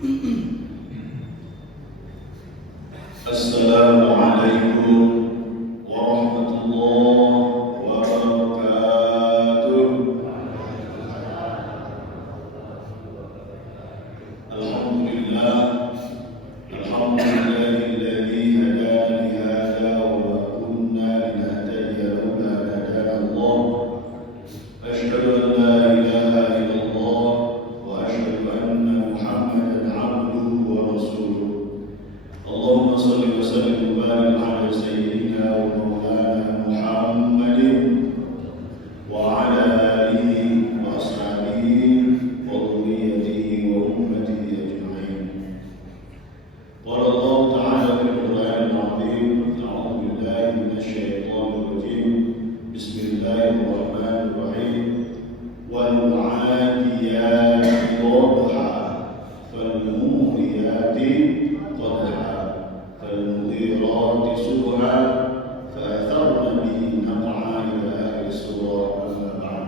Assalamualaikum warahmatullahi wabarakatuh. Alhamdulillah, alhamdulillahilladzi hadana li hadza wa ma kunna linahtadiya laula an hadana Allah. Asyhadu an la ilaha illallah wa asyhadu anna Muhammadan abduhu wa rasuluh. Allahumma shalli wa sallim wa barik ala sayyidina wa maulana Muhammadin wa ala alihi wa ashabihi wa dhurriyyatihi wa ummatihi ajma'in. Qala Allah ta'ala fil Qur'anil 'azim, a'udzu billahi minasy syaithanir rajim. Bismillahirrahmanirrahim. Wal 'adiyati dhabha fal muriyati qadha فالمغيرات صبحا فأثرن به نقعا إلى آخر السورة. أما بعد.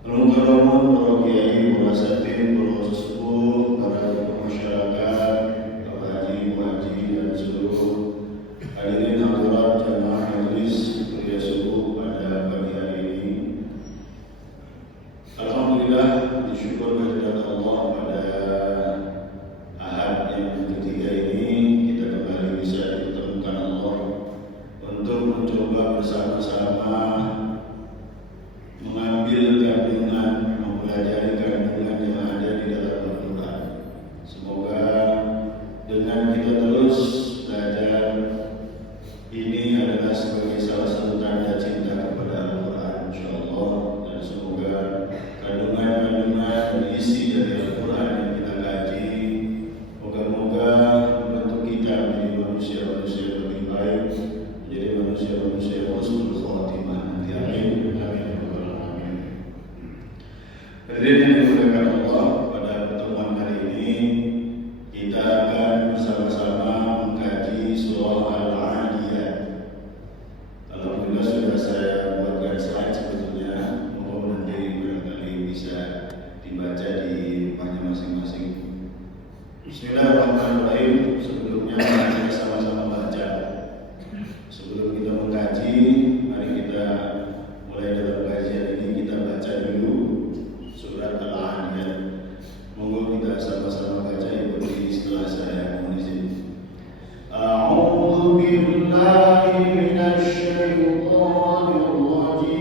Teman-teman, para kiai, para asatidz, para sesepuh, para masyarakat, para haji, muhaji, dan seluruh hadirin hadirat jamaah majelis kuliah subuh pada pagi hari ini. Alhamdulillah, disyukur kehadirat Allah pada Ahad yang ketiga ini kita kembali bisa dipertemukan Allah untuk mencoba bersama-sama mengambil kandungan, mempelajari kandungan yang ada di dalam Al-Quran. Semoga dengan kita terus belajar, ini adalah sebagai salah satu tanda cinta kepada Al-Quran, insyaallah. Dan semoga kandungan-kandungan isi dari Al-Quran yang kita kaji moga-moga membantu kita menjadi manusia-manusia yang lebih baik, menjadi manusia-manusia yang husnul khatimah nanti. Amin. Amin. Hadirin yang dimuliakan Allah, pada pertemuan hari ini kita akan bersama-sama mengkaji surah Al-'Adiyat. Alhamdulillah sudah saya buatkan slide sebetulnya, mohon nanti barangkali bisa dibaca di rumahnya masing-masing. Bismillahirrahmanirrahim. Sebelumnya mari kita sama-sama baca. Sebelum kita mengkaji, mari kita mulai dalam kajian ini kita baca dulu surat Al-'Adiyat. Monggo kita sama-sama baca, ikuti setelah saya, mohon izin. A'udzu billahi minasy syaithanir rajim.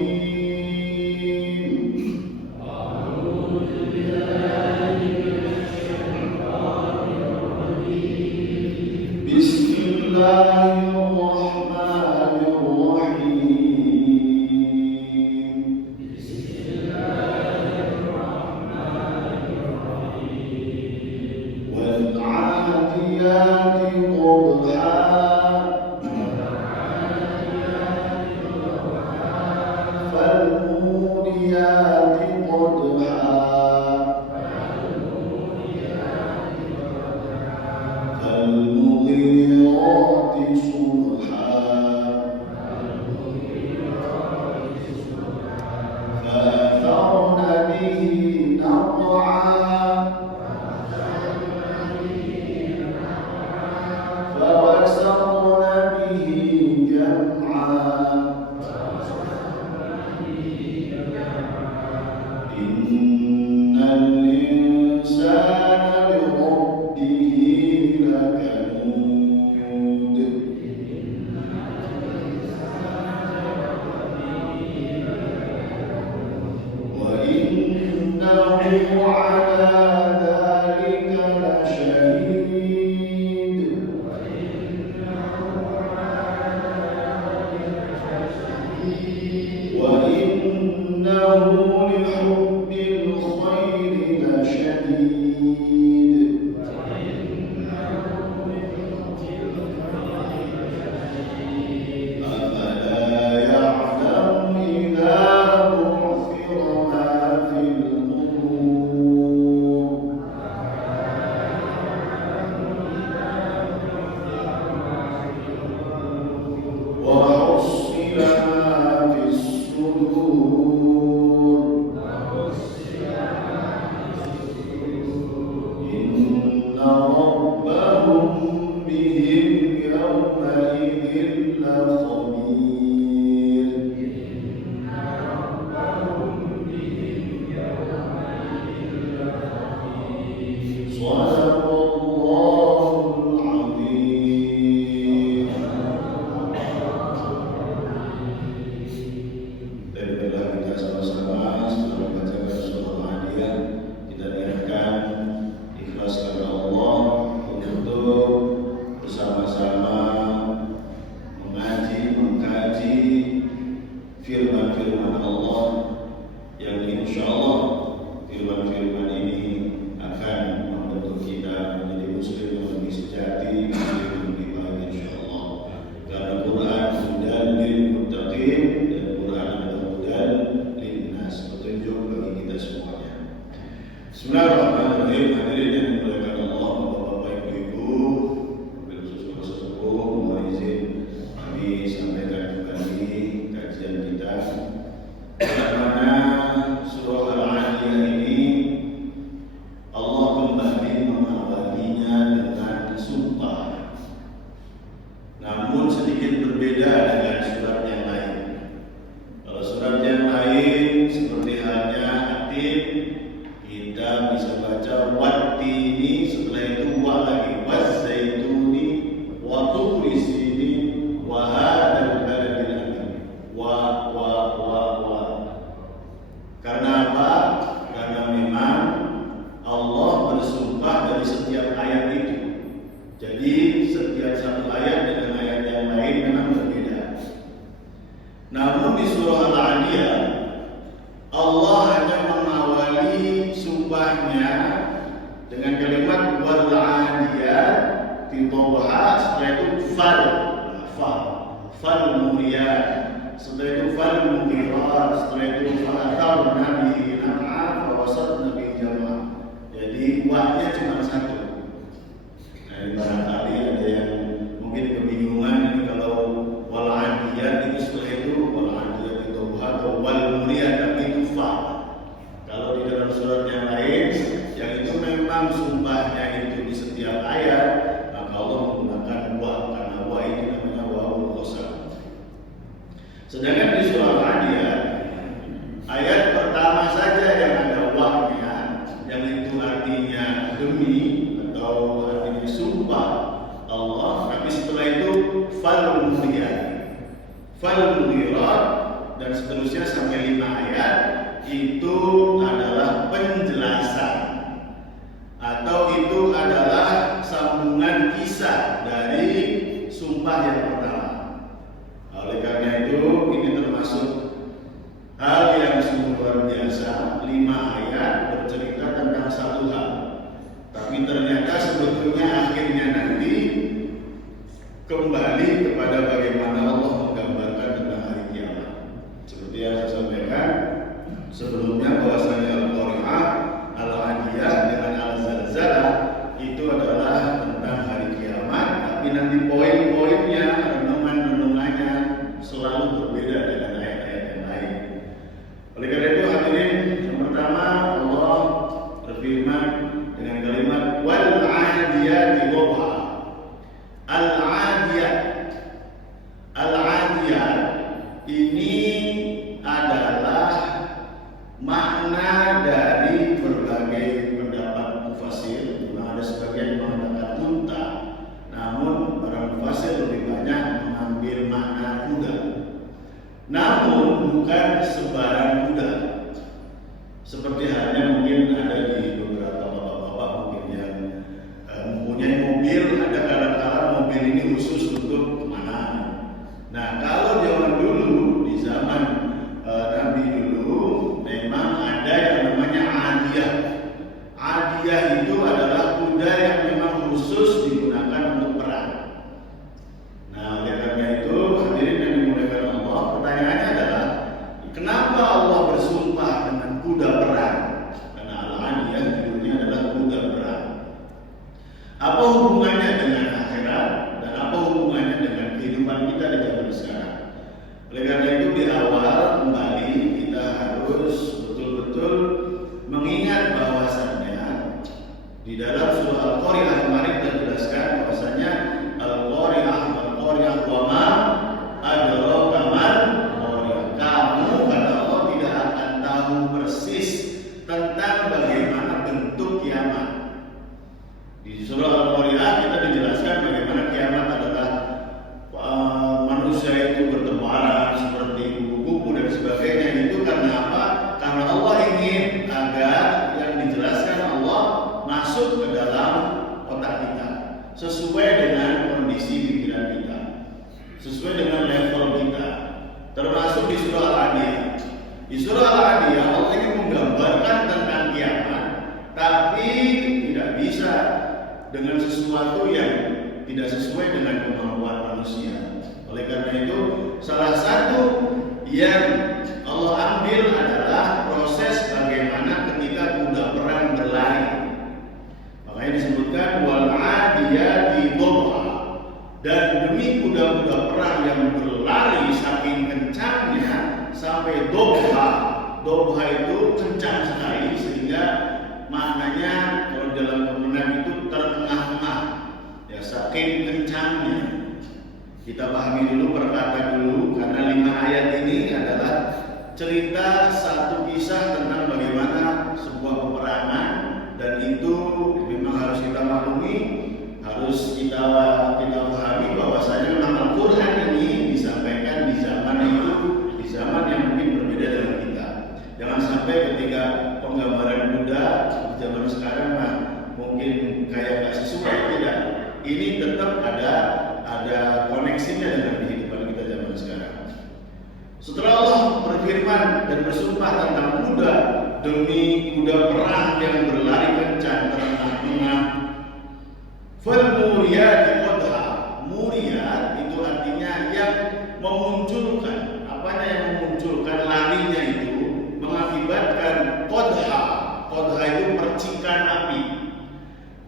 وحصل ما في الصدور mengkaji firman-firman Allah yang insya Allah firman-firman ini akan membentuk kita menjadi muslim yang lebih sejati, muslim yang lebih baik insya Allah. Karena Quran hudan lil muttaqin dan Quran adalah hudan linnas, petunjuk bagi kita semuanya. Bismillahirrahmanirrahim. Hadirin yang dimuliakan Allah, Bapak-bapak, Ibu-ibu, mobil susu sesepuh, mohon izin kami sampaikan kembali kajian kita yang mana surah Al-Adiyah ini Allah kembali mengawalinya dengan sumpah, namun sedikit berbeda dengan surat yang lain. Kalau surat yang lain seperti halnya Atin, kita bisa baca wattini, setelah itu wa lagi wazzaituni wa turi sini wa hadzal baladil amin. Wa. Karena apa? Karena memang Allah bersumpah dari setiap ayat itu. Jadi setiap satu ayat dengan ayat yang lain memang berbeda. Namun di surah Al-Adiyah Allah hanya mengawali sumpahnya dengan kalimat wal 'adiyat tidhabha, setelah itu fal muriyat, setelah itu fal muqirat, setelah itu fa'athar nabi naf'a wa wasat nabi jama'. Jadi wa'nya cuma satu. Nah, barangkali ada yang mungkin kebingungan ini kalau wal 'adiyat itu setelah itu wal 'adiyat tidhabha atau wal muriyat, tapi itu fa. Kalau di dalam surat yang lain yang itu memang sumpahnya itu di setiap ayat, maka Allah menggunakan wa, karena wa itu namanya wa'ul qasam. Sedangkan di surah Al-Adiyah ayat pertama saja yang ada wa-nya, yang itu artinya demi atau artinya sumpah Allah, tapi setelah itu fal mughirat dan seterusnya sampai 5 ayat itu adalah penjelasan atau itu adalah sambungan kisah dari sumpah yang pertama. Oleh karena itu ini termasuk hal yang sungguh luar biasa. 5 ayat bercerita tentang satu hal, tapi ternyata sebetulnya akhirnya nanti kembali kepada bagaimana Allah menggambarkan tentang hari kiamat. Seperti yang saya sampaikan sebelumnya bahwasanya Al-Qari'ah, Al-Adiyah dengan Al-Zalzalah itu adalah tentang hari kiamat, tapi nanti poin-poinnya, renungan-renungannya selalu berbeda dengan ayat-ayat yang lain. Oleh karena itu hadirin, yang pertama Allah berfirman dengan kalimat wal 'adiyati dhabha. Al-'adiyat ini adalah makna dari berbagai pendapat mufasir. Ada sebagian mengatakan unta, namun para mufasir lebih banyak mengambil makna kuda. Namun bukan sebarang kuda, seperti halnya mungkin ada di beberapa bapak-bapak mungkin yang mempunyai mobil. Ada kadang-kadang mobil ini khusus untuk kemana. Nah, kalau zaman dulu, di zaman Nabi dulu, memang ada yang namanya adiyah. Adiyah itu adalah kuda yang memang khusus digunakan untuk perang. Nah, oleh karena itu hadirin yang dimuliakan Allah, pertanyaannya adalah kenapa Allah bersumpah dengan kuda perang? Karena Al-Adiyah judulnya adalah kuda perang. Apa hubungannya dengan akhirat dan apa hubungannya dengan kehidupan kita di zaman sekarang? Oleh karena itu di awal kembali kita harus betul-betul mengingat bahwasannya di dalam surah Al-Qari'ah kemarin kita jelaskan bahwasanya Al-Qari'ah wa ma adraka mal qari'ah. Kamu kata Allah tidak akan tahu persis tentang bagaimana bentuk kiamat. Di surah Al-Qari'ah kita dijelaskan bagaimana kiamat adalah manusia itu bertebaran seperti kupu-kupu dan sebagainya. Itu karena apa? Karena Allah ingin agar yang dijelaskan Allah masuk ke dalam di surah Al-Adiyah. Di surah Al-Adiyah Allah ingin menggambarkan tentang kiamat, tapi tidak bisa dengan sesuatu yang tidak sesuai dengan kemampuan manusia. Oleh karena itu, salah satu yang Allah ambil adalah proses bagaimana ketika kuda perang berlari. Makanya disebutkan wal 'adiyati dhabha. Dan demi kuda-kuda perang yang berlari saking kencangnya sampai dhabha. Dhabha itu kencang sekali sehingga maknanya kalau dalam kemenang itu terengah-engah. Ya, saking kencangnya. Kita pahami dulu, perkata dulu, karena 5 ayat ini adalah cerita satu kisah tentang bagaimana sebuah peperangan, dan itu memang harus kita maklumi, harus kita pahami bahwasanya memang Al-Quran ini disampaikan di zaman itu, di zaman yang mungkin berbeda dengan kita. Jangan sampai ketika penggambaran kuda di zaman sekarang mungkin kayak nggak sesuai, tidak. Ini tetap ada koneksinya dengan kehidupan kita zaman sekarang. Setelah Allah berfirman dan bersumpah tentang kuda, demi kuda perang yang berlari kencang terengah-engah, fal muriyati qadha. Muriyat itu artinya yang memunculkan. Apanya yang memunculkan? Larinya itu mengakibatkan qadha. Qadha itu percikan api.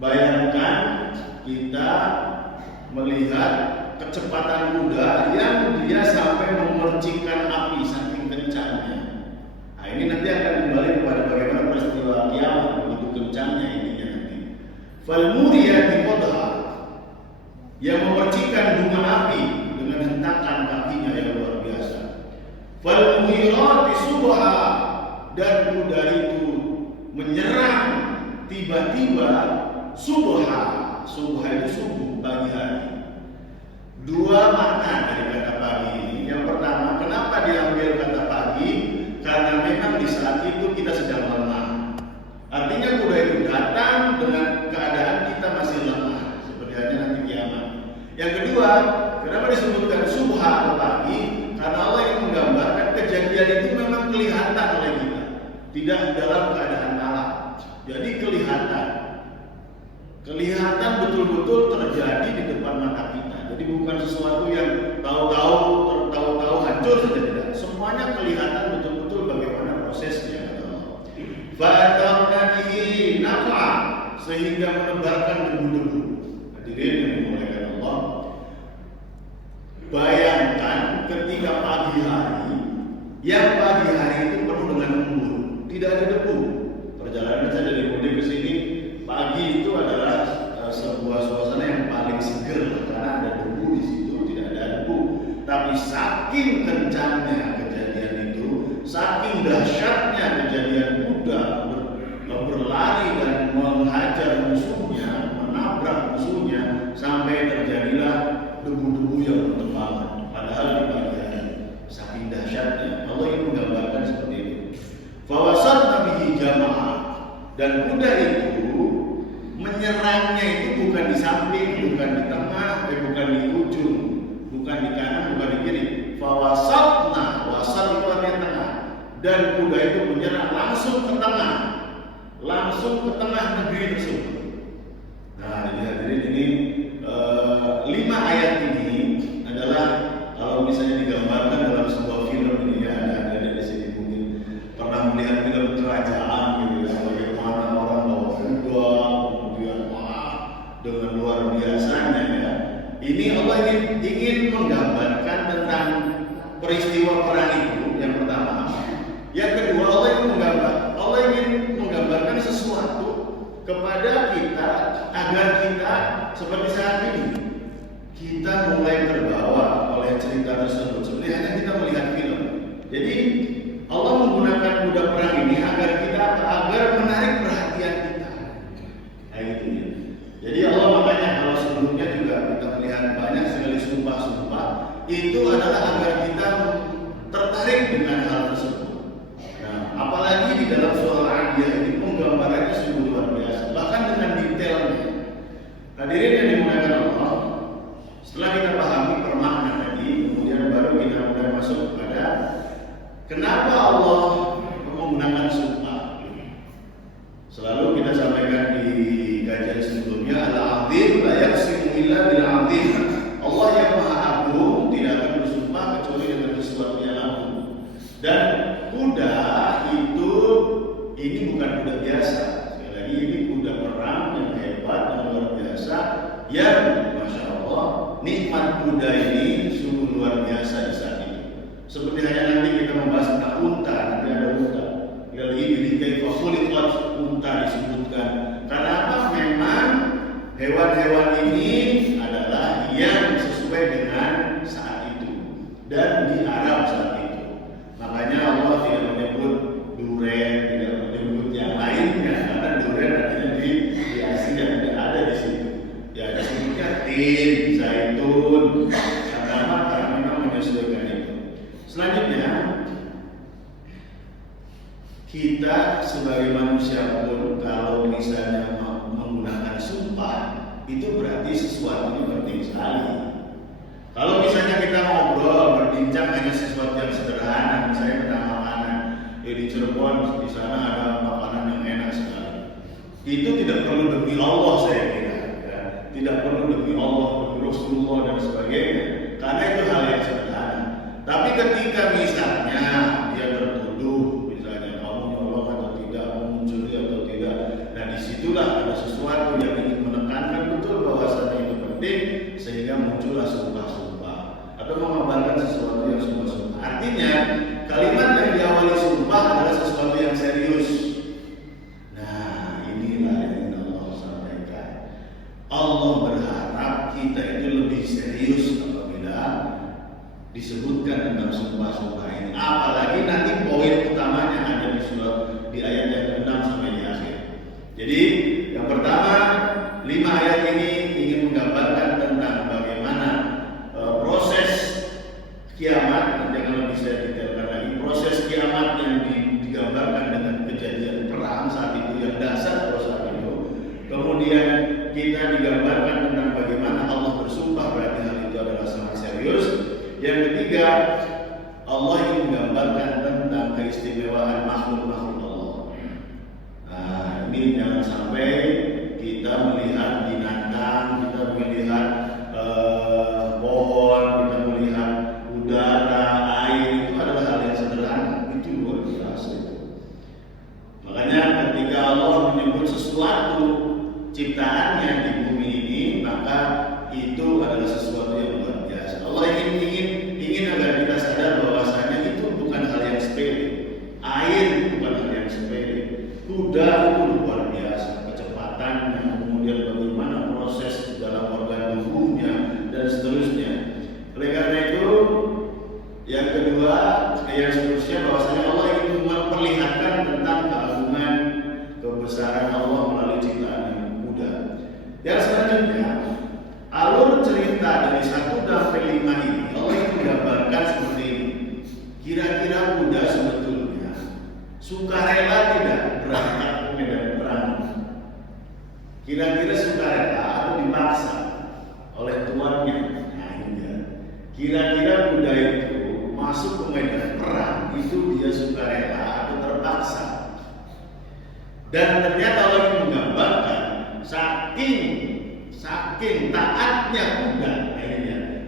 Bayangkan kita melihat kecepatan kuda yang dia sampai memercikan api saking kencangnya. Nah, ini nanti akan kembali kepada bagaimana peristiwa kiamat, begitu kencangnya ininya nanti. Fal muriyati qadha, yang memercikan bunga api dengan hentakan kakinya yang luar biasa. Fal mughirati subha, dan kuda itu menyerang tiba-tiba subha. Subha itu subuh, pagi hari. Dua makna dari kata pagi ini. Yang pertama, kenapa diambil kata pagi? Karena memang di saat itu kita sedang lemah. Artinya kuda itu datang dengan keadaan kita masih lemah, seperti halnya nanti kiamat. Yang kedua, kenapa disebutkan subha atau pagi? Karena Allah ingin menggambarkan kejadian itu memang kelihatan oleh kita, tidak dalam keadaan alam. Jadi kelihatan betul-betul terjadi di depan mata kita. Jadi bukan sesuatu yang tahu-tahu hancur saja, tidak. Semuanya kelihatan betul-betul bagaimana prosesnya. Fa'atarna bihi naq'a, sehingga menebarkan debu-debu. Hadirin yang dimuliakan Allah, bayangkan ketika pagi hari, yang pagi hari itu penuh dengan embun, tidak ada debu. Perjalanan saya dari mudik ke sini, pagi itu adalah sebuah suasana yang paling seger karena ada debu di situ, tidak ada debu. Tapi saking kencangnya kejadian itu, saking dahsyatnya kejadian kuda berlari dan menghajar musuhnya, menabrak musuhnya, sampai terjadilah debu-debu yang berterbangan. Padahal di pagi hari, saking dahsyatnya Allah ingin menggambarkan seperti itu. Fawasatna bihi jama'ah, dan kuda itu menyerangnya itu bukan di samping, bukan di tengah, bukan di ujung, bukan di kanan, bukan di kiri. Fawasatna, wasat itu artinya tengah, dan kuda itu menyerang langsung ke tengah negeri tersebut. Nah, jadi hadirin, ini 5 ayat ini adalah kalau misalnya digambarkan dalam sebuah film ini, ya, ada di sini mungkin pernah melihat film kerajaan gitu ya, bagaimana orang bawa kuda, kemudian dengan luar biasanya ya. Ini Allah ingin menggambarkan tentang peristiwa perang itu, yang pertama. Yang kedua, Allah ingin menggambarkan sesuatu kepada kita agar kita seperti saat ini kita mulai terbawa oleh cerita tersebut. Sebenarnya kita melihat film. Jadi Allah menggunakan kuda perang ini agar menarik perhatian kita. Kayak gitu ya. Jadi Allah makanya kalau sebelumnya juga kita melihat banyak sekali sumpah-sumpah, itu adalah agar kita tertarik dengan hal tersebut. Nah, apalagi di dalam surah Al-Adiyah ini penggambarannya sungguh luar biasa, bahkan dengan detailnya. Hadirin yang dimuliakan Allah, setelah kita pahami permakna tadi, kemudian baru kita mulai masuk kepada Kenapa Allah menggunakan sumpah? Selalu kita sampaikan di kajian sebelumnya, al-azim la yaqsimu illa bil azim. Allah yang Maha Agung tidak akan bersumpah kecuali dengan sesuatu yang agung. Dan kuda itu ini bukan kuda biasa. Sekali lagi ini kuda perang yang hebat dan luar biasa. Yang masya Allah nikmat kuda ini sungguh luar biasa di saat itu. Seperti hanya nanti kita membahas tentang unta, nanti ada unta. Lagi dilihat fasulikat unta disebutkan. Karena apa? Memang hewan-hewan ini adalah yang sesuai dengan saat itu dan di Arab saat itu. Makanya Allah tidak menyebut duren, tidak menyebut yang lainnya karena duren adanya di Asia, tidak ada di situ. Ya disebutnya tin, zaitun, karena memang menyesuaikan itu. Selanjutnya kita sebagai manusia pun kalau misalnya menggunakan sumpah itu berarti sesuatu yang penting sekali. Kalau misalnya kita ngobrol berbincang hanya sesuatu yang sederhana, misalnya tentang makanan, di Cirebon di sana ada makanan yang enak sekali. Itu tidak perlu demi Allah saya kira, ya. Tidak perlu demi Allah, demi Rasulullah dan sebagainya, karena itu hal yang sederhana. Tapi ketika misalnya dia tertuduh, misalnya kamu nyolong atau tidak, kamu mencuri atau tidak, nah disitulah ada sesuatu yang ingin menekankan betul bahwasannya itu penting, sehingga muncullah sumpah-sumpah atau mengabarkan sesuatu yang sumpah-sumpah. Artinya kalimat yang diawali sumpah adalah sesuatu yang serius. Nah inilah yang Allah sampaikan. Allah berharap kita itu lebih serius apabila disebutkan tentang sumpah-sumpah ini. Apalagi nanti poin utamanya ada di ayat yang ke-6 sampai di akhir. Jadi yang pertama 5 ayat ini ingin menggambarkan tentang bagaimana proses kiamat. Jangan lebih saya detailkan lagi. Proses kiamat yang digambarkan dengan kejadian perang saat itu yang dasar saat itu. Kemudian kita digambarkan tentang bagaimana Allah bersumpah, berarti hal itu adalah sangat serius. Yang ketiga, Allah ingin menggambarkan tentang keistimewaan makhluk-makhluk Allah. Nah, ini jangan sampai kita melihat binatang, kita melihat pohon, kita melihat udara, air, itu adalah hal yang sederhana. Itu luar biasa itu. Makanya ketika Allah menyebut sesuatu ciptaannya di bumi ini, maka itu adalah sesuatu yang luar biasa. Allah ingin agar kita sadar bahwasanya itu bukan hal yang sepele. Air bukan hal yang sepele. Kuda itu luar biasa kecepatannya, kemudian bagaimana proses dalam organ tubuhnya dan seterusnya. Oleh karena itu, yang kedua, yang seterusnya bahwasanya Allah ingin memperlihatkan tentang keagungan kebesaran Allah melalui ciptaan yang kuda. Yang selanjutnya, alur cerita dari 1 sampai 5 ini Allah ingin menggambarkan seperti ini. Kira-kira kuda sebetulnya sukarela tidak berangkat ke medan perang? Kira-kira sukarela atau dipaksa oleh tuannya? Nah ini dia. Kira-kira kuda itu masuk ke medan perang itu dia sukarela atau terpaksa? Dan ternyata Allah ingin menggambarkan saking taatnya kuda,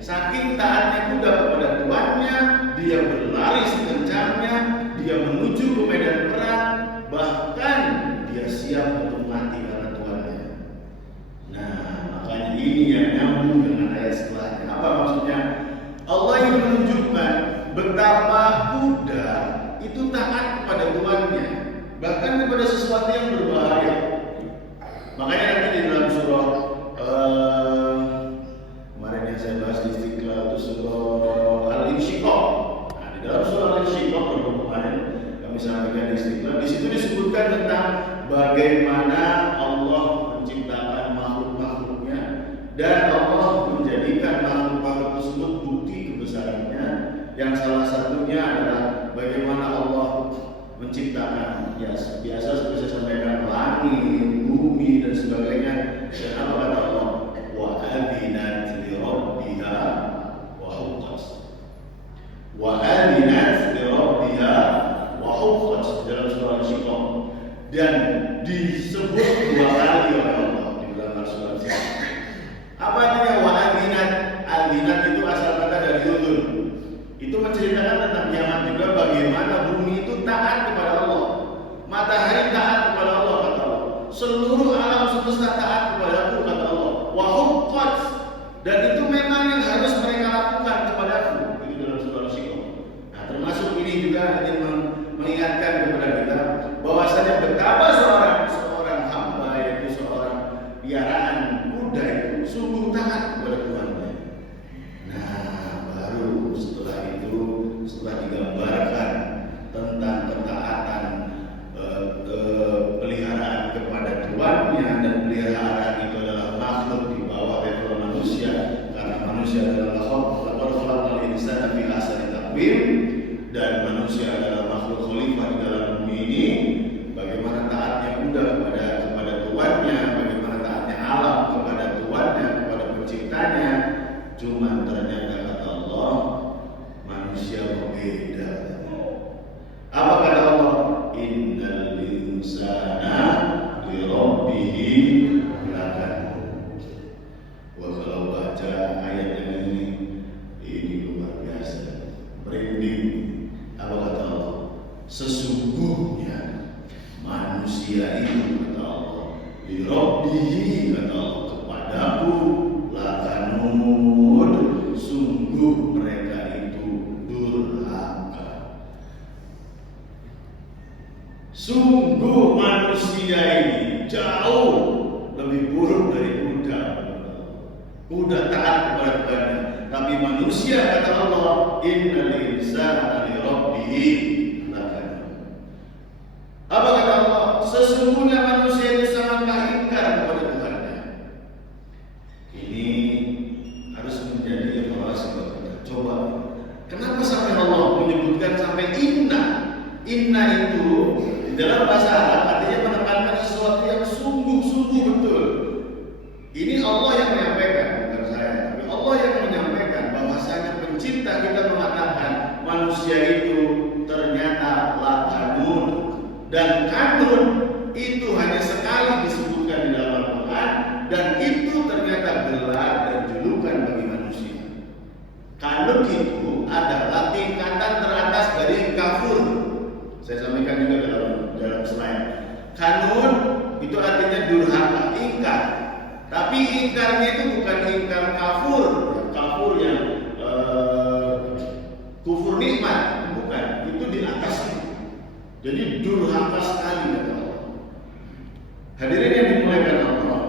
saking taatnya kuda kepada tuannya, dia berlari sekencangnya, dia menuju ke medan perang, bahkan dia siap untuk mati karena tuannya. Nah, makanya ini yang nyambung dengan ayat setelahnya. Apa maksudnya? Allah ingin menunjukkan betapa kuda itu taat kepada tuannya, bahkan kepada sesuatu yang berbahaya. Makanya nanti di dalam surah kemarin yang saya bahas di Istiqlal itu surah Al-Insyiqaq. Nah, di dalam surah Al-Insyiqaq kemarin kami sampaikan di Istiqlal, di situ disebutkan tentang bagaimana Allah menciptakan makhluk-makhluknya dan Allah menjadikan makhluk-makhluk tersebut bukti kebesarannya. Yang salah satunya adalah bagaimana Allah menciptakan biasa seperti saya sampaikan langit, bumi dan sebagainya. Dan apa kata Allah? Wa adinat li rabbiha wa huqqat. Wa adinat li rabbiha dalam surah Al-Syiqaq, dan disebut 2 kali oleh Allah di dalam surah Al-Syiqaq. Apa artinya wa'adinat? Adinat itu asal kata dari udhun. Itu menceritakan tentang kiamat juga, bagaimana bumi itu taat kepada Allah, matahari taat kepada Allah kata Allah, seluruh alam semesta taat kepada Aku kata Allah. Wa huqqat, dan itu memang yang harus mereka lakukan kepada Aku. Itu dalam surah Al-Syiqaq. Nah, termasuk ini juga ingin mengingatkan kepada kita bahwasanya betapa seorang hamba, yaitu seorang piaraan kuda itu sungguh taat kepada Tuhannya. Nah, baru setelah digambarkan tentang ketaatan peliharaan kepada tuannya, dan peliharaan itu adalah makhluk di bawah level manusia, karena manusia adalah khalaqal insana fi ahsani taqwim, dan manusia adalah makhluk khalifah di dalam bumi ini. Bagaimana taatnya kuda kepada tuannya, bagaimana taatnya alam kepada tuannya, kepada penciptanya. Cuman ternyata kata Allah, manusia berbeda. Apa kata Allah? Innal insana li rabbihi lakanun. Wah, kalau baca ayat yang ini luar biasa, merinding. Apa kata Allah? Sesungguhnya manusia itu kata Allah, li rabbihi kata Allah, kepadaku lakanun, sungguh mereka itu durhaka. Sungguh manusia ini jauh lebih buruk dari kuda. Kuda taat kepada Tuhannya, tapi manusia kata Allah, innal insana li rabbihi lakanun. Apa kata Allah? Sesungguhnya manusia itu sangatlah ingkar kepada Tuhannya. Ini harus menjadi evaluasi buat kita. Coba, kenapa sampai Allah menyebutkan sampai inna? Inna itu di dalam bahasa Arab artinya menekankan sesuatu yang sungguh-sungguh betul. Ini Allah yang menyampaikan, bukan saya. Tapi Allah yang menyampaikan bahwasanya pencipta kita mengatakan manusia itu ternyata lakanun, dan kanun itu hanya sekali disebutkan di dalam Al-Quran, dan itu ternyata gelar dan julukan bagi manusia. Kanun itu adalah tingkatan teratas dari kafur. Saya sampaikan juga dalam slide. Kanun itu artinya durhaka, ingkar. Tapi ingkarnya itu bukan ingkar kafur, kafur yang kufur nikmat, bukan. Itu di atas itu. Jadi durhaka sekali kata Allah. Hadirin yang dimuliakan Allah,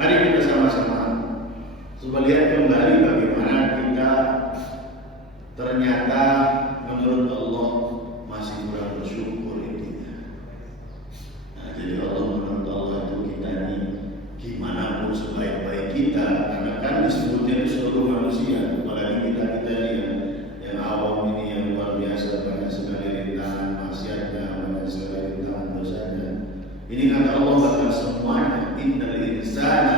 mari kita sama-sama coba lihat kembali bagaimana kita ternyata menurut Allah masih kurang bersyukur intinya. Nah, jadi Allah, menurut Allah itu kita ini gimana pun sebaik-baik kita, karena kan disebutnya seluruh manusia, apalagi kita ini yang awam ini, yang luar biasa banyak sekali rintangan maksiatnya, banyak sekali rintangan dosanya. Ini kata Allah bahkan semuanya, innal insana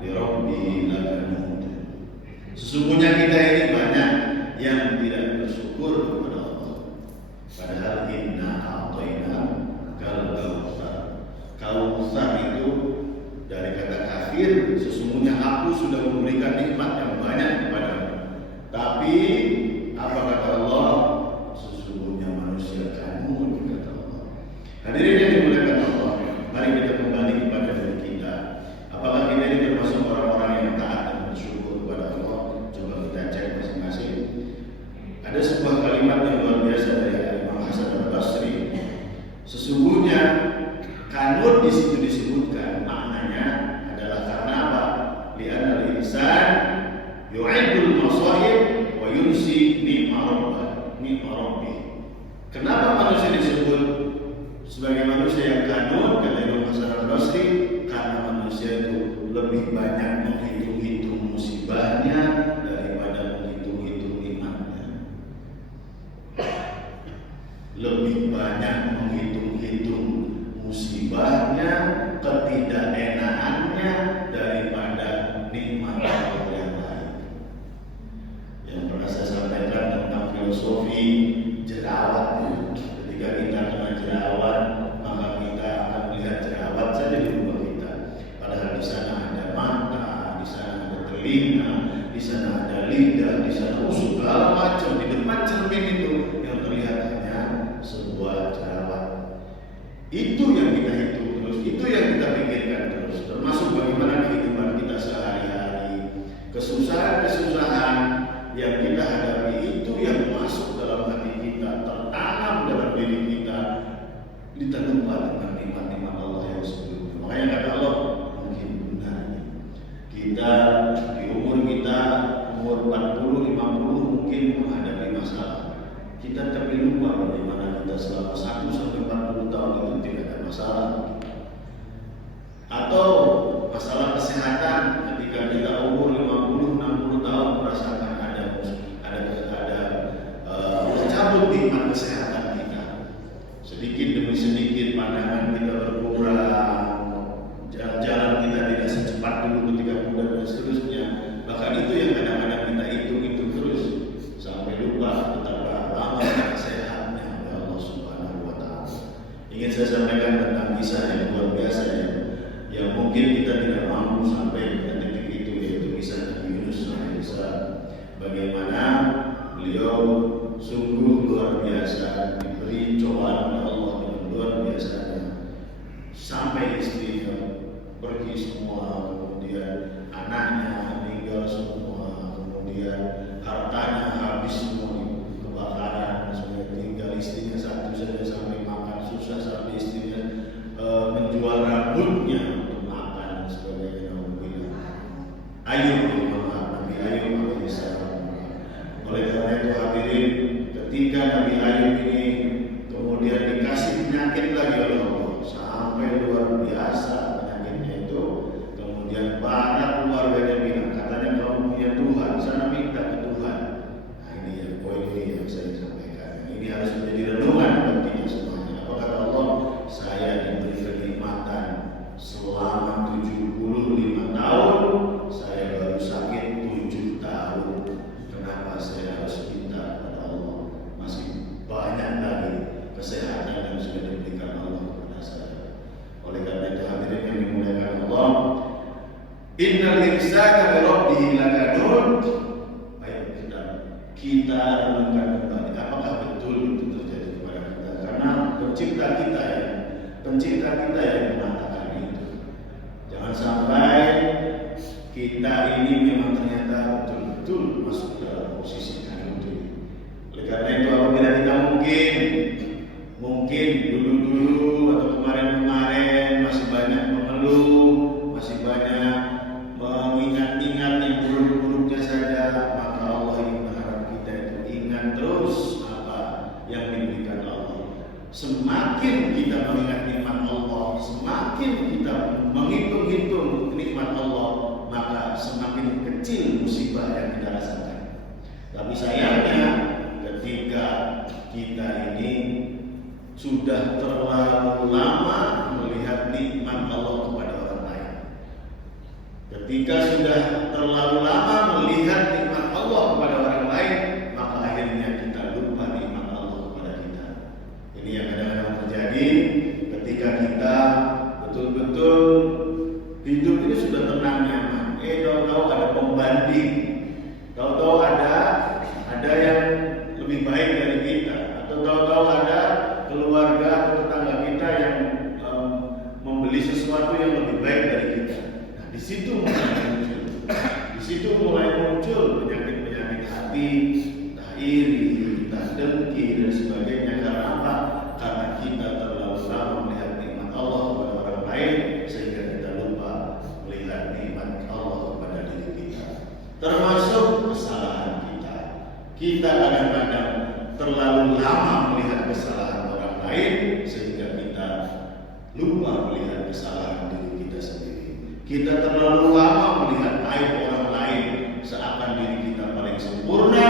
li rabbihi lakanun. Sesungguhnya kita ini banyak yang tidak bersyukur kepada Allah. Padahal inna a'tayna kal kautsar. Kautsar itu dari kata kafir, sesungguhnya aku sudah memberikan nikmat yang banyak kepadamu. Tapi apa kata Allah? Sesungguhnya manusia kamu, kata Allah. Hadirin yang dimuliakan Allah, mari kita kembali kepada diri kita. Apakah kita ini termasuk orang-orang yang taat dan bersyukur kepada Allah? Coba kita cek masing-masing. Ada sebuah kalimat yang luar biasa dari Imam Hasan Al-Basri. Sesungguhnya kanun di situ disebutkan maknanya adalah karena apa? Li'anna al-insan yu'iddul masaib wa yunsi ni'ma rabbih. Kenapa manusia disebut sebagai manusia yang kanun? Kata Imam Hasan Al-Basri, karena manusia itu lebih banyak menghitung-hitung musibahnya daripada menghitung-hitung nikmatnya. Lebih banyak menghitung-hitung musibahnya, ketidakenaannya daripada nikmat Allah yang lain. Yang pernah saya sampaikan tentang filosofi jerawat, ketika Ketika kita kena jerawat, maka kita akan melihat jerawat saja di rumah kita. Padahal di sana ada mata, di sana ada telinga, di sana ada lidah, di sana segala macam. Di depan cermin itu yang terlihat hanya sebuah jerawat. Itu yang kita hitung terus, itu yang kita pikirkan terus. Termasuk bagaimana kehidupan kita sehari-hari, kesusahan-kesusahan yang kita hadapi itu yang masuk dalam hati kita, tertanam dalam diri kita. Kita lupa dengan nikmat-nikmat Allah yang sebelumnya. Makanya kata Allah, mungkin benar kita di umur 40, 50 mungkin menghadapi masalah. Kita tapi lupa bagaimana kita selama 1 sampai 40 tahun itu tidak ada masalah. Atau masalah kesehatan ketika kita umur 50, 60 tahun merasakan ada tercabut nikmat kesehatan kita. Sedikit demi sedikit pandangan kita berkurang, jalan-jalan kita tidak secepat dulu ketika muda dan seterusnya. Bahkan itu yang kadang-kadang kita hitung terus sampai lupa betapa lama sehatnya oleh Allah Subhanahu wa Ta'ala. Ingin saya sampaikan tentang kisah yang luar biasa yang mungkin kita tidak mampu sampai pada titik itu, yaitu kisah Nabi Yunus alaihissalam. Bagaimana beliau sungguh luar biasa diberi cobaan oleh Allah dengan luar biasanya, sampai istrinya pergi semua, kemudian anaknya meninggal semua, kemudian hartanya habis semua kebakaran, sampai tinggal istrinya satu saja, sampai makan susah, sampai istrinya menjual rambutnya untuk makan dan sebagainya. Nabi Ayub alaihissalam. Oleh karena itu hadirin, ketika Nabi Ayub ini kemudian dikasih penyakit lagi oleh Allah sampai luar biasa penyakitnya itu, kemudian banyak keluarganya bilang, katanya kamu punya Tuhan, sana minta ke Tuhan. Nah ini yang poin ini yang saya sampaikan. Ini harus menjadi renungan bagi kita semuanya. Apa kata Allah? Saya diberi kenikmatan selama 75 tahun, saya baru sakit 7 tahun. Kenapa saya harus minta kepada Allah? Masih banyak lagi kesehatan yang sudah diberikan Allah kepada saya. Oleh karena itu hadirin yang dimuliakan Allah, innal insana li rabbih lakanud. Ayo kita renungkan kembali, apakah betul itu terjadi kepada kita? Karena pencipta kita yang mengatakan itu. Jangan sampai kita ini memang ternyata betul-betul masuk dalam posisi itu. Oleh karena itu apabila kita mungkin dulu atau kemarin masih banyak mengeluh, masih banyak mengingat-ingat yang buruk-buruknya saja, maka Allah ingin berharap kita itu ingat terus apa yang diberikan Allah. Semakin kita mengingat nikmat Allah, semakin kita menghitung-hitung nikmat Allah, maka semakin kecil musibah yang kita rasakan. Tapi sayangnya ketika kita ini sudah terlalu lama melihat nikmat Allah kepada orang lain, ketika sudah terlalu lama melihat nikmat Allah kepada orang lain, maka akhirnya kita lupa nikmat Allah kepada kita. Ini yang kadang-kadang terjadi ketika kita betul-betul hidup ini sudah tenang nyaman. Tahu-tahu ada pembanding, tahu-tahu ada yang lebih baik dari kita, atau tahu-tahu ada keluarga atau tetangga kita yang membeli sesuatu yang lebih baik dari kita. Nah, di situ mulai muncul penyakit-penyakit hati, entah iri, entah dengki dan sebagainya. Karena apa? Karena kita terlalu lama melihat nikmat Allah kepada orang lain, sehingga kita lupa melihat nikmat Allah kepada diri kita. Termasuk kesalahan kita. Kita kadang-kadang terlalu lama melihat kesalahan orang lain, sehingga kita lupa melihat kesalahan diri kita sendiri. Kita terlalu lama melihat aib orang lain, seakan diri kita paling sempurna,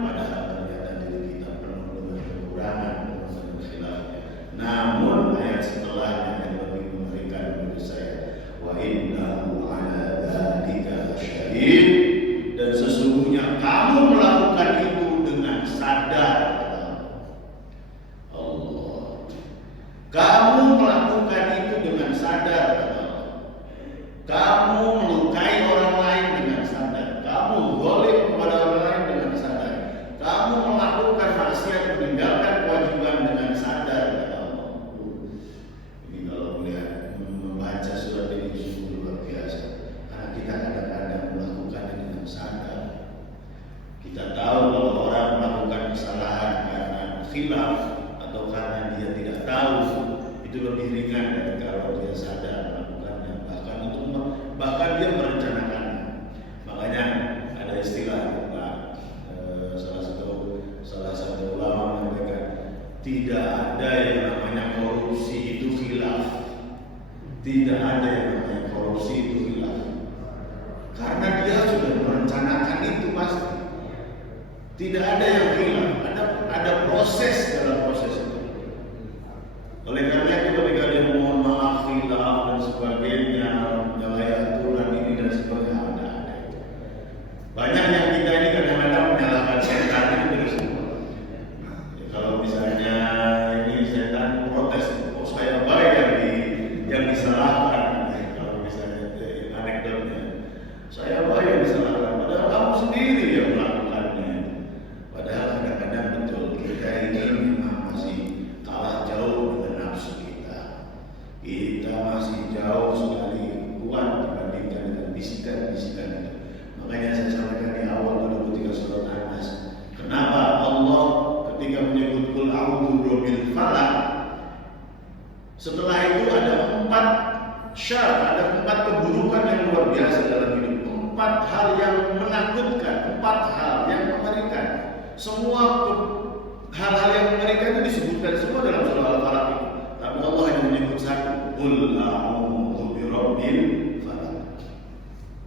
padahal ternyata diri kita penuh dengan kekurangan, penuh dengan khilafnya. Namun ayat setelahnya yang lebih mengerikan menurut saya, wa innahu ala dzalika lasyahid, dan sesungguhnya kamu melakukan itu dengan sadar. Allah khilaf atau karena dia tidak tahu, itu lebih ringan dari kalau dia sadar melakukannya, bahkan dia merencanakannya. Makanya ada istilah salah satu ulama mengatakan tidak ada yang namanya korupsi itu khilaf. Tidak ada yang namanya korupsi itu khilaf. Karena dia sudah merencanakan itu pasti. Tidak ada yang khilaf. Ada proses dalam proses itu. Oleh karena itu ketika dia mohon maaf khilaf dan sebagainya, menyalahi aturan ini dan sebagainya, ada. Banyak yang kita ini kadang-kadang menyalahkan setan itu terus. Ya, kalau misalnya ini setan protes, oh saya baik yang disalahkan. Kalau misalnya anekdotnya, saya baik yang disalahkan, padahal kamu sendiri yang melakukannya. Padahal kadang-kadang betul kita ini memang masih kalah jauh dengan nafsu kita. Kita masih jauh sekali kuat dibandingkan dengan bisikan-bisikan itu. Makanya saya sampaikan di awal dulu ketika surat An-Nas. Kenapa Allah ketika menyebut Qul a'udzu birabbil falaq, setelah itu ada 4 syar, ada 4 keburukan yang luar biasa dalam hidup, 4 hal yang menakutkan, 4 hal yang mengerikan. Semua hal-hal yang mengerikan itu disebutkan semua dalam surah Al-Falaq itu. Tapi Allah hanya menyebut satu, Qul a'udzu birabbil falaq.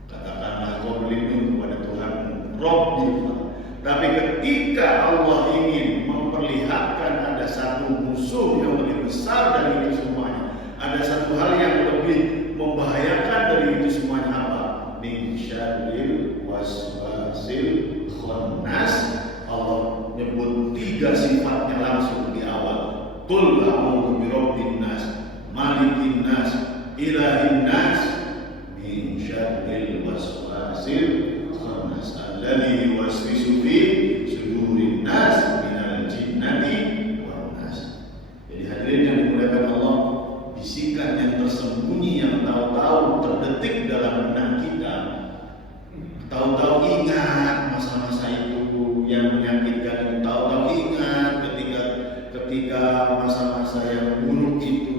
Katakanlah kau berlindung kepada Tuhanmu, Rabbil falaq. Tapi ketika Allah ingin memperlihatkan ada satu musuh yang lebih besar dari itu semuanya, ada satu hal yang lebih membahayakan dari itu semuanya, apa? Min syarril waswasil khannas. Allah nyebut 3 sifatnya langsung di awal. Qul a'udzu birabbin nas, malikin nas, ilahin nas, min syarril waswasil khannas alladzi yuwaswisu fi sudurin nas minal jinnati wan nas. Jadi hadirin yang dimuliakan Allah, bisikan yang tersembunyi yang tahu-tahu terdetik dalam benak kita, tahu-tahu ingat masa-masa itu yang menyakitkan, tahu-tahu ingat ketika masa-masa yang buruk itu,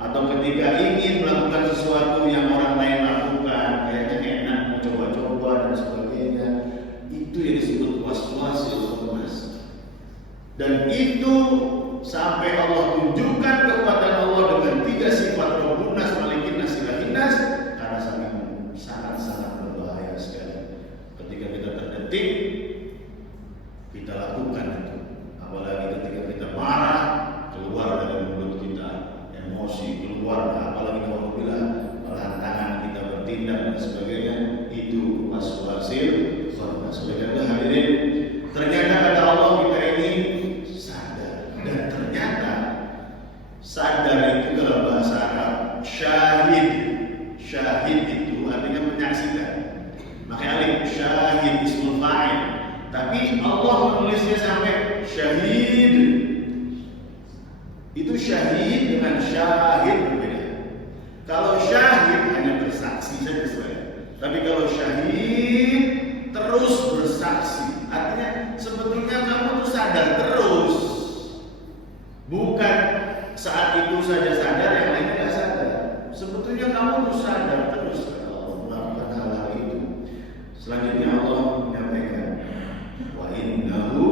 atau ketika ingin melakukan sesuatu yang orang lain lakukan, kayaknya enak mencoba-coba dan sebagainya, itu yang disebut waswasil khannas. Dan itu sampai Allah tunjukkan kekuatan Allah dengan 3 sifat Rabbun nas, malikin nas, ilahin nas, karena sangat-sangat berbahaya sekali. Ketika kita terdetik, kita lakukan itu. Apalagi ketika kita marah, keluar dari mulut kita emosi, keluar, apalagi apabila malahan tangan kita bertindak dan sebagainya, itu waswasil khannas. Sebagaimana hadirin, ternyata kata Allah kita ini sadar, dan ternyata sadar itu dalam bahasa Arab syahid. Syahid itu artinya menyaksikan. Makanya alif syahid ismul fa'il. Tapi Allah menulisnya sampai syahid. Itu syahid dengan syahid berbeda. Kalau syahid hanya bersaksi saja, tapi kalau syahid terus bersaksi, artinya sebetulnya kamu tuh sadar terus, bukan saat itu saja sadar, yang lainnya nggak sadar. Sebetulnya kamu tuh sadar terus kalau melakukan hal-hal itu. Selanjutnya Allah menyampaikan, wa innahu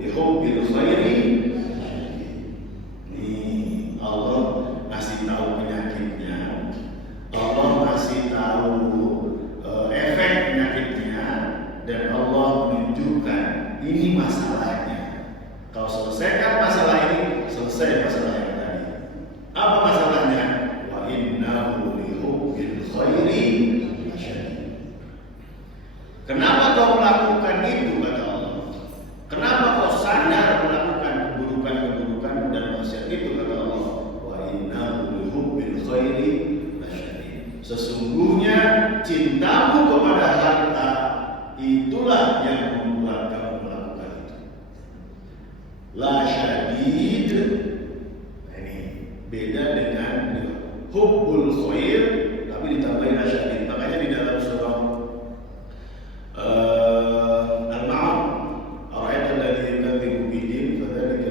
lihubbil khairi. Nih Allah ngasih tahu penyakitnya, Allah ngasih tahu efek penyakitnya, dan Allah menunjukkan ini masalahnya. Kalau selesaikan masalah ini, selesai masalah yang tadi. Apa masalahnya? Wa innahu lihubbil khairi lasyadid. Kenapa kau melakukan itu, kata Allah? Kenapa kau sadar melakukan keburukan-keburukan dan maksiat itu, kata Allah? Wa innahu lihubbil khairi lasyadid. Sesungguhnya cintamu kepada harta itulah yang membuat kamu melakukan itu. Lasyadid. Ini beda dengan hubbul khair tapi ditambahin lasyadid. Makanya di dalam surah Al-Ma'un, ara'aita alladzi yukadzibu bid-din fadzalika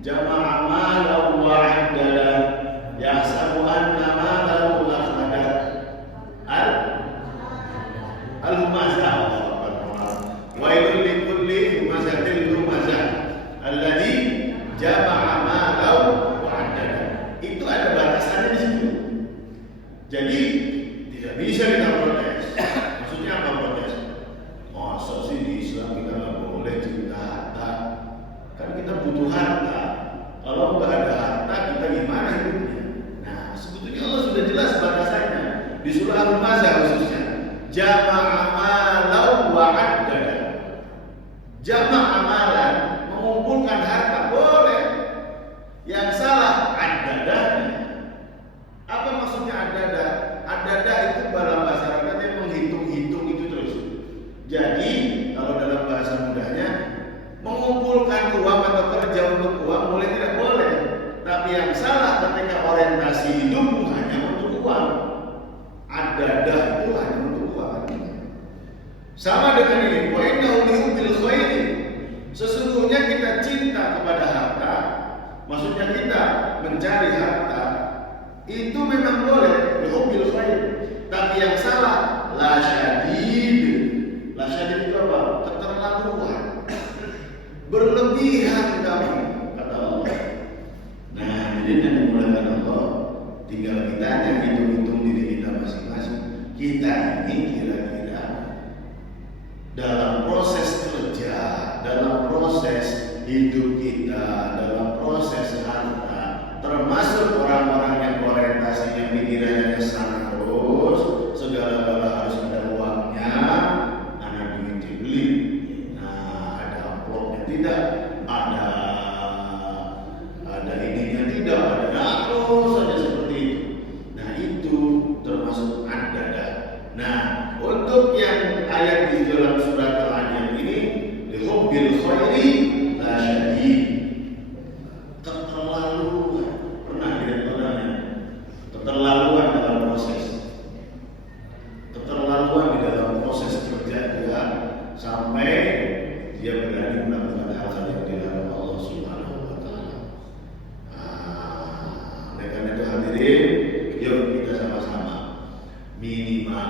jama'a malahu wa 'addada, yahsabu anna malahu akhlada. Al-humazah. Wailul likulli humazatil lumazah alladzi jama'a malahu wa 'addada. Itu ada batasannya di situ. Jadi tidak bisa kita protes. Maksudnya apa protes? Masa sih di Islam kita nggak boleh cinta harta? Kan kita butuh harta. Kalau nggak ada harta kita gimana hidupnya? Nah, sebetulnya Allah sudah jelas batasannya di surah Al-Humazah khususnya. Jama'a malahu wa 'addada. Jama' amalan, mengumpulkan harta boleh. Yang salah addadanya. Apa maksudnya addada? Addada itu dalam bahasa Arabnya menghitung-hitung itu terus. Jadi kalau dalam bahasa mudahnya mengumpulkan uang atau kerja untuk uang boleh tidak boleh. Tapi yang salah ketika orientasi hidup hanya untuk uang. Addada itu hanya untuk uang. Sama dengan ini, wa innahu lihubbil khairi. Sesungguhnya kita cinta kepada harta, maksudnya kita mencari harta, itu memang boleh lihubbil khairi. Tapi yang salah la syadid. La syadid itu apa? Keterlaluan. Berlebihan kamu, kata Allah. Nah, jadi yang dimulakan Allah, tinggal kita hanya hitung-hitung diri kita masing-masing. Kita ini kira-kira dalam proses kerja, dalam proses hidup kita, dalam proses harta, termasuk orang-orang yang orientasinya pikirannya ke sana terus, segala-gala harus ada uangnya, anak duit dibeli. Nah, ada amplopnya tidak, ada ininya tidak, ada terus saja seperti itu. Nah, itu termasuk addada. Nah, untuk yang ayat di dalam surat Al-An'am ini, lihubbil khairi la syadid. Keterlaluan. Pernah lihat orangnya? Keterlaluan dalam proses. Keterlaluan di dalam proses kerja dia sampai dia berani melakukan hal-hal yang dilarang Allah Subhanahu wa taala. Oleh karena itu hadirin, yuk kita sama-sama minimal.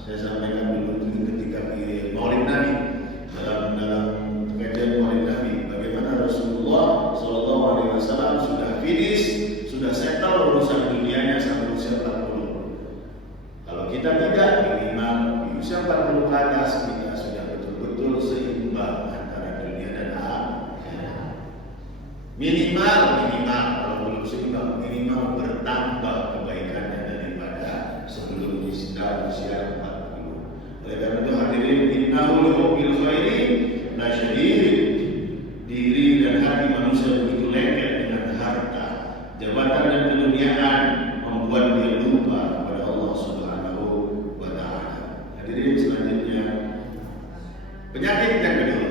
Saya sampaikan dulu ketika Maulid Nabi dalam kajian Maulid Nabi, bagaimana Rasulullah SAW sudah finish, sudah settle urusan dunianya sampai usia 40. Kalau kita tidak, minimal di usia 40 ke atas kita sudah betul-betul seimbang antara dunia dan akhirat. Minimal kalau belum seimbang, minimal bertambah kebaikannya daripada sebelum usia 40. Oleh karena itu hadirin, innahu lihubbil khairi la syadid. Diri dan hati manusia begitu lengket dengan harta, jabatan dan keduniaan membuat dia lupa kepada Allah Subhanahu wa taala. Hadirin selanjutnya, penyakit yang kedua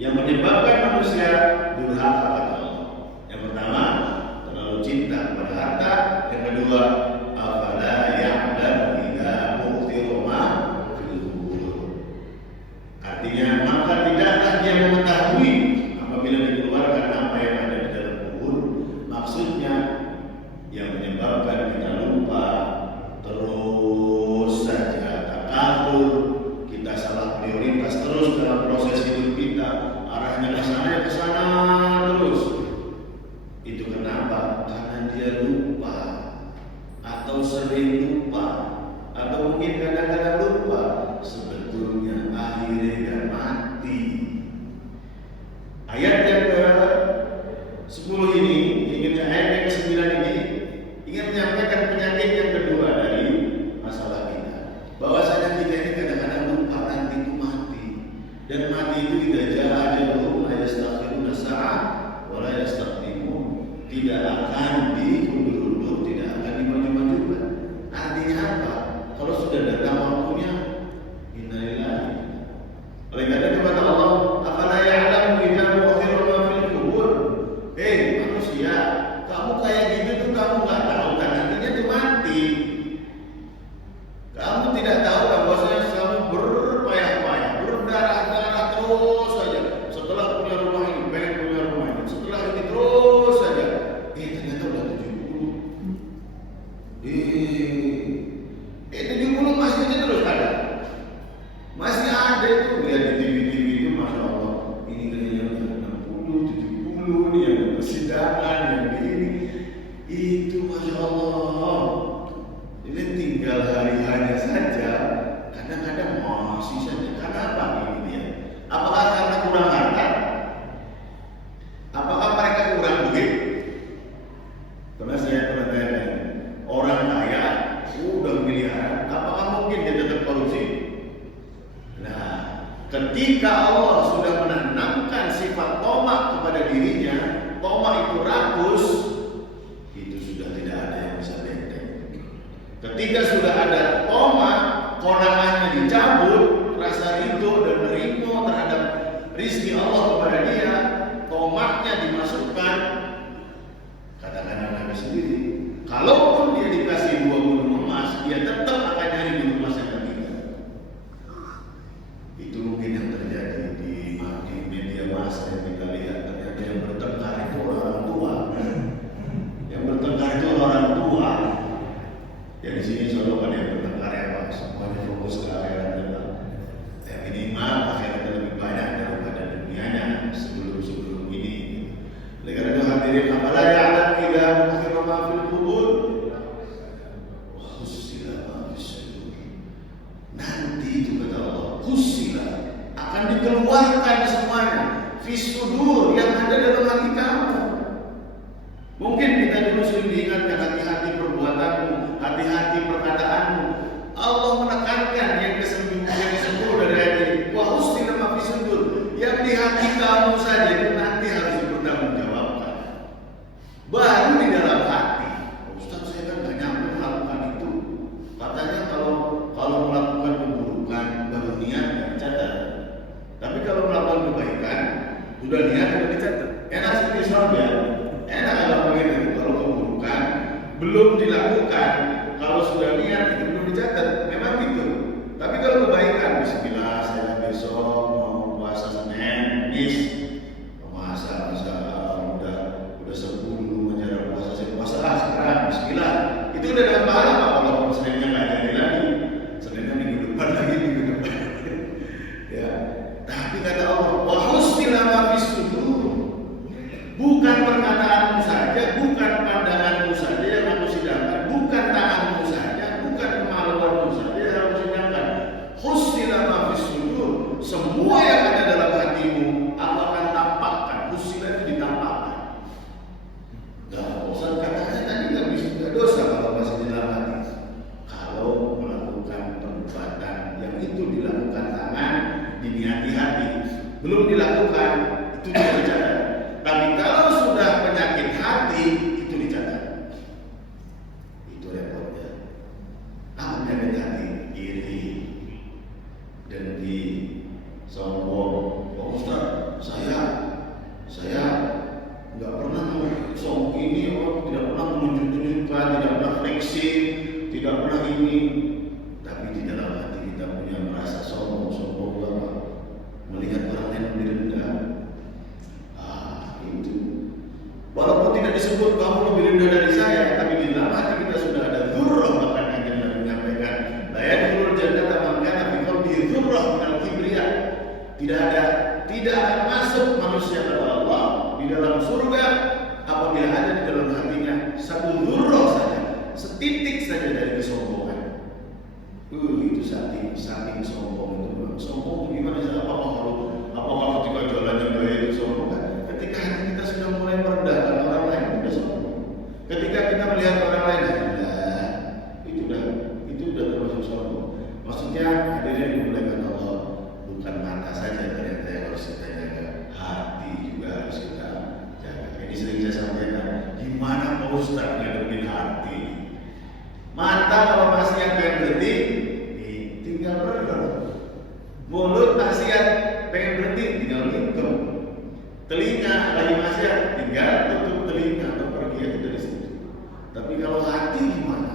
yang menyebabkan manusia durhaka kepada Allah. Yang pertama, terlalu cinta kepada harta. Yang kedua, afala ya'lamu idza mu'thira ma fil qubur. Artinya, maka tidaklah dia mengetahui apabila dikeluarkan apa yang ada di dalam kubur. Maksudnya yang menyebabkan kita lupa, terus saja takabur, kita salah prioritas terus dalam proses hidup kita, arahnya ke sana terus. Itu kenapa? Karena dia lupa, atau sering lupa, atau mungkin kadang-kadang lupa. Sebetulnya akhirnya dia mati. Ayat yang ke-10 ini, ayat yang ke-9 ini ingin menyampaikan penyakit yang kedua dari masalah kita, bahwasanya kita ini kadang-kadang lupa nanti itu mati, dan mati itu tidak jalan ajaluhum la yastakhiruna sa'ah wa la yastaqdimun. Tidak akan diundur-undur, tidak akan dimaju-majukan. Artinya apa? Kalau sudah datang waktunya, innalillahi. Oleh karena itu kata Allah, afala ya'lamu idza mu'thira ma fil qubur. Manusia, kamu kayak gitu tuh kamu nggak tahu kan nantinya tuh mati. Kamu tidak tahu kan bahwasanya kamu berpayah-payah, berdarah-darah terus saja. Setelah punya rumah ini, pengen punya rumah persidangan, yang ini itu, masya Allah. Ini tinggal hari-harinya saja. Kadang-kadang masih saja. Kenapa ini dia? Apakah karena kurang harta? Apakah mereka kurang duit? Karena saya pernah tanya, orang kaya udah miliaran, apakah mungkin dia tetap korupsi? Nah, ketika Allah sudah menanamkan sifat tomak kepada dirinya, tomak itu rakus, itu sudah tidak ada yang bisa benteng. Ketika sudah ada tomak, konangannya dicabut, rasa ridho dan rindu terhadap rizki Allah kepada dia, tomaknya dimasukkan. Katakan Nabi sendiri, kalaupun dia dikasih 2 gunung emas, dia tetap akan nyari gunung emas yang ketiga. Itu mungkin yang terjadi di media massa yang kita lihat. Ternyata yang bertengkar itu orang tua. Yang bertengkar itu orang tua. Ya di sini selalu ada yang bertengkar ya Pak. Semuanya fokus ke akhirat juga. Ya minimal akhiratnya lebih banyak daripada dunianya sebelum ini. Oleh karena itu hadirin, apalah ya'lam idza bukhira ma fil qubur wa husila ma fis sudur. Nanti itu kata Allah, husila akan dikeluarkan semuanya fis sudur, yang ada dalam hati kamu. Mungkin kita dulu sering diingatkan, hati-hati perbuatanmu, hati-hati perkataanmu. Allah menekankan yang ke-10 dari ayat ini, wa husila ma fis sudur, yang di hati kamu saja itu nanti harus dipertanggungjawabkan. Baru di dalam hati. Ustaz, saya kan nggak nyampe melakukan itu. Katanya kalau melakukan keburukan baru niat dan dicatat. Tapi kalau melakukan kebaikan sudah niat dan dicatat. Enak sih Islam ya. Enak kalau begitu. Kalau keburukan belum dilakukan, kalau sudah niat itu belum dicatat. Memang gitu. Tapi kalau kebaikan, Bismillah, saya besok mau puasa Senin, Kamis, masa udah 10 menjelang puasa, saya puasa sekarang, Bismillah. Itu udah dapat pahala Pak. Kalau Seninnya nggak jadi lagi, Seninnya minggu depan lagi, minggu depan. Ya. Tapi kata Allah, wa husila ma fis sudur. Bukan perkataanmu saja, bukan pandanganmu saja yang aku sidangkan, bukan tanganmu saja, bukan kemaluanmu saja yang aku sidangkan. Husila ma fis sudur. Semua yang ada dalam hatimu Allah akan tampakkan. Husila itu ditampakkan. Ustaz katanya tadi nggak bisa dosa kalau masih di dalam hati. Kalau melakukan perbuatan yang itu dilakukan tangan, diniati hati, belum dilakukan, itu tidak dicatat. Tapi kalau sudah penyakit hati, itu dicatat. Itu repotnya. Apa penyakit hati? Iri, dengki, sombong. Oh Ustaz, saya nggak pernah sombong ini, tidak pernah menunjuk-nunjukkan, tidak pernah flexing, tidak pernah ini. Tapi di dalam hati kita punya merasa sombong banget, melihat orang lain lebih rendah. Itu. Walaupun tidak disebut kamu lebih rendah dari saya, tapi di dalam hati kita sudah ada dzurrah, bahkan Kanjeng Nabi menyampaikan, la yadkhulul jannata man kana fi qalbihi dzurrah minal kibriya. Tidak akan masuk manusia kepada Allah di dalam surga apabila ada di dalam hatinya satu dzurrah saja, setitik saja dari kesombongan. Itu saking sombong itu. Sombong itu gimana sih? Apakah ketika jalannya gaya itu sombong kan? Ketika hati kita sudah mulai merendahkan orang lain, sudah sombong. Ketika kita melihat orang lain, itu udah termasuk sombong. Maksudnya hadirin dimuliakan Allah, bukan mata saja ternyata yang harus kita jaga, hati juga harus kita jaga. Ini sering saya sampaikan, gimana Pak Ustaz ngadepin hati? Mata kalau maksiat pengen berhenti, tinggal berdoa. Mulut maksiat pengen berhenti, tinggal minum. Telinga lagi maksiat, tinggal tutup telinga atau pergi aja dari situ. Tapi kalau hati gimana?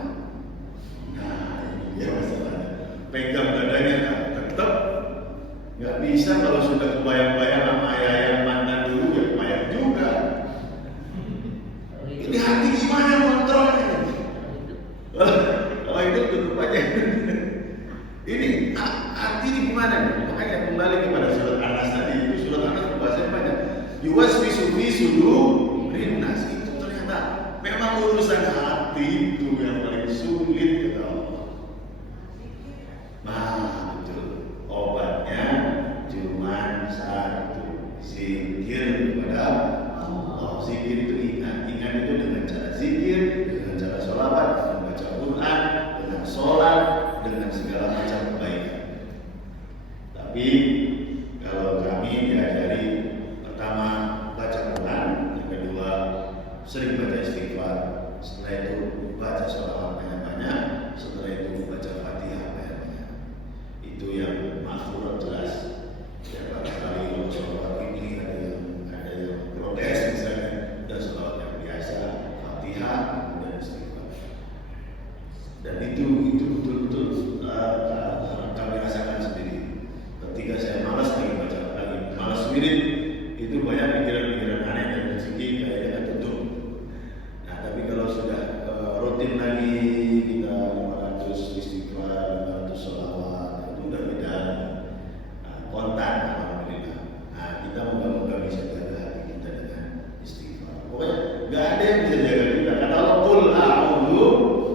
Nah, ini dia masalahnya. Pegang dadanya tetap nggak bisa. Kalau sudah kebayang-bayang sama ayah yang mantan dulu, ya kebayang juga. Ini hati gimana kontrolnya? Kalau itu tutup aja. Ini hati ini gimana? Makanya kembali kepada surat Anas tadi. Itu surat Anas bahasanya banyak. Yuwaswisu fi sudur sujudurin nas itu ternyata memang urusan hati itu yang paling sulit kata Allah. Nah betul, obatnya cuma satu, zikir kepada Allah. Zikir itu ingat itu dengan cara zikir, dengan cara sholawat, dengan baca Quran, dengan sholat, dengan segala macam kebaikan. Tapi kalau kami diajari pertama baca Quran, yang kedua sering baca istighfar, setelah itu baca sholawat banyak-banyak, setelah itu baca Fatihah banyak-banyak. Itu yang makhluk jelas. Ya barangkali kalau sholawat ini ada yang protes misalnya, dan sholawat yang biasa Fatihah dan istighfar. Dan itu betul-betul kami rasakan sendiri. Ketika saya malas wirid, itu banyak pikiran-pikiran aneh dan rezeki kayaknya tutup. Nah, tapi kalau sudah rutin lagi kita 500 istighfar, 500 sholawat, itu udah beda. Kontan, alhamdulillah. Nah, kita moga-moga bisa jaga hati kita dengan istighfar. Pokoknya nggak ada yang bisa jaga kita. Kata Allah, qul a'udzu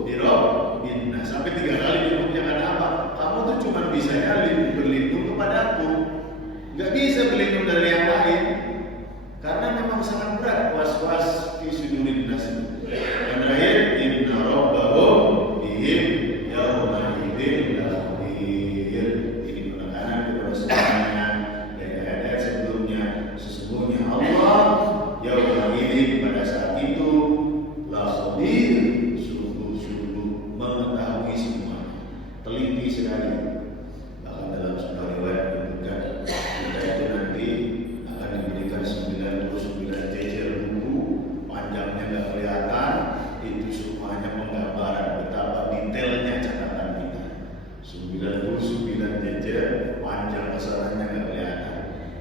birabbin nas. Sampai 3 kali disebutnya kata apa? Kamu tuh cuma bisanya berlindung kepadaku. Nggak bisa berlindung dari yang lain, karena memang sangat berat was-was fi sudurin nas. Yang terakhir, inna rabbahum bihim yawma idzin lakhbir. Ini penekanan kepada semuanya dari ayat-ayat sebelumnya. Sesungguhnya Allah yawma idzin pada saat itu lakhbir, sungguh-sungguh mengetahui semua, teliti sekali. Bahkan dalam sebuah riwayat menyebutkan kita itu nanti akan diberikan 99 jejer buku, panjangnya nggak kelihatan, itu semuanya penggambaran betapa detailnya catatan kita. 99 jejer, panjang kesananya nggak kelihatan,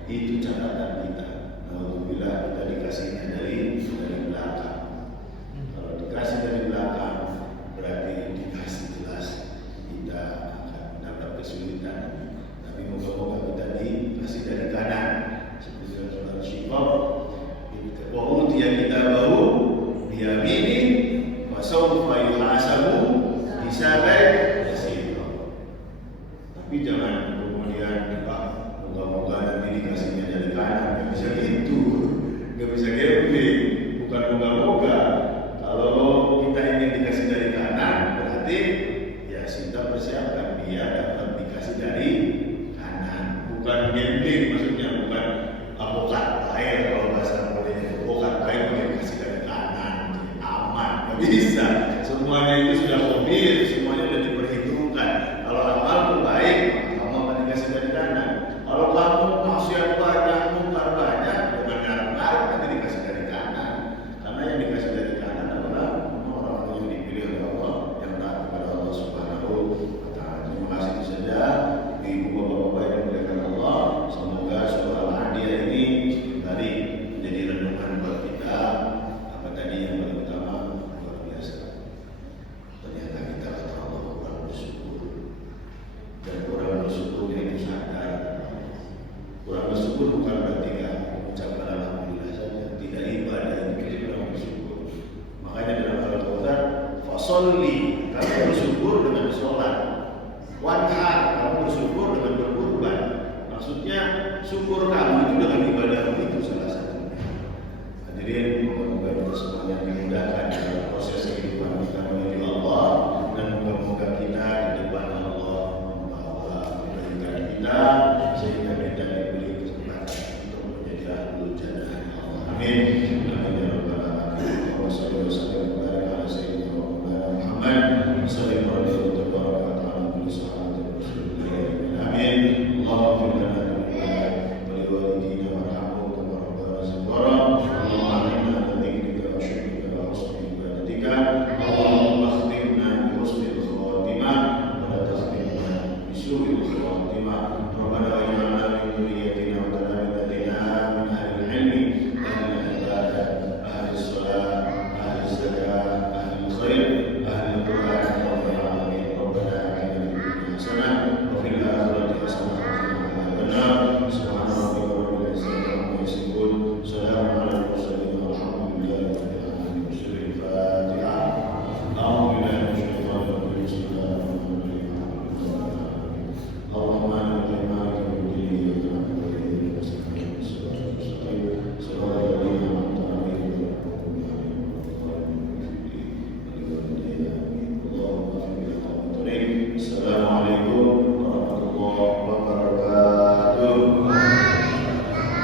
itu catatan kita. Alhamdulillah kita dikasihnya dari belakang. Kalau dikasih dari belakang, berarti dikasih jelas kita akan dapat kesulitan. Tapi moga-moga kita dikasih dari kanan, seperti dalam surat Syiqaq, wa utiya kitabahu biyamini wa sawfa yuhasabu hisaban yasira. Tapi jangan kemudian moga-moga nanti dikasihnya dari kanan. Nggak bisa gitu, nggak bisa gambling. Bukan moga-moga. Kalau kita ingin dikasih dari kanan, berarti ya kita persiapkan dia dapat dikasih dari kanan. Bukan gambling, maksudnya bukan avokat air kalau bahasa bolehnya. Avokat air boleh dikasih dari kanan, aman. Nggak bisa. Semuanya itu sudah khabir, semuanya sudah diperhitungkan. Kalau amalmu baik, kamu akan dikasih dari kanan. Kalau kamu maksiat banyak, mungkar banyak, benar-benar nanti dikasih dari kanan. Karena yang dikasih dari kanan adalah orang-orang yang dipilih oleh Allah, yang taat kepada Allah Subhanahu wa Ta'ala. Terima kasih itu saja. Ibu bapak-bapak yang dimuliakan Allah, semoga surah Al-Hadiyah ini kembali menjadi renungan buat kita. Apa tadi yang paling utama, luar biasa. Ternyata kita kata Allah kurang bersyukur, dan kurang bersyukurnya itu sadar. Kurang bersyukur bukan berarti nggak mengucapkan alhamdulillah saja, tidak ibadah itu kurang bersyukur. Makanya dalam Al-Quran, fasolli, kamu bersyukur dengan sholat, wanhar, kamu bersyukur dengan berkurban. Maksudnya syukur kamu itu dengan ibadah itu salah satunya. Hadirin, moga-moga kita semuanya dimudahkan dalam proses kehidupan kita menuju Allah, dan moga-moga kita di depan Allah membawa kebaikan kita sehingga kita diberi kesempatan untuk menjadi ahlul jannah. Amin.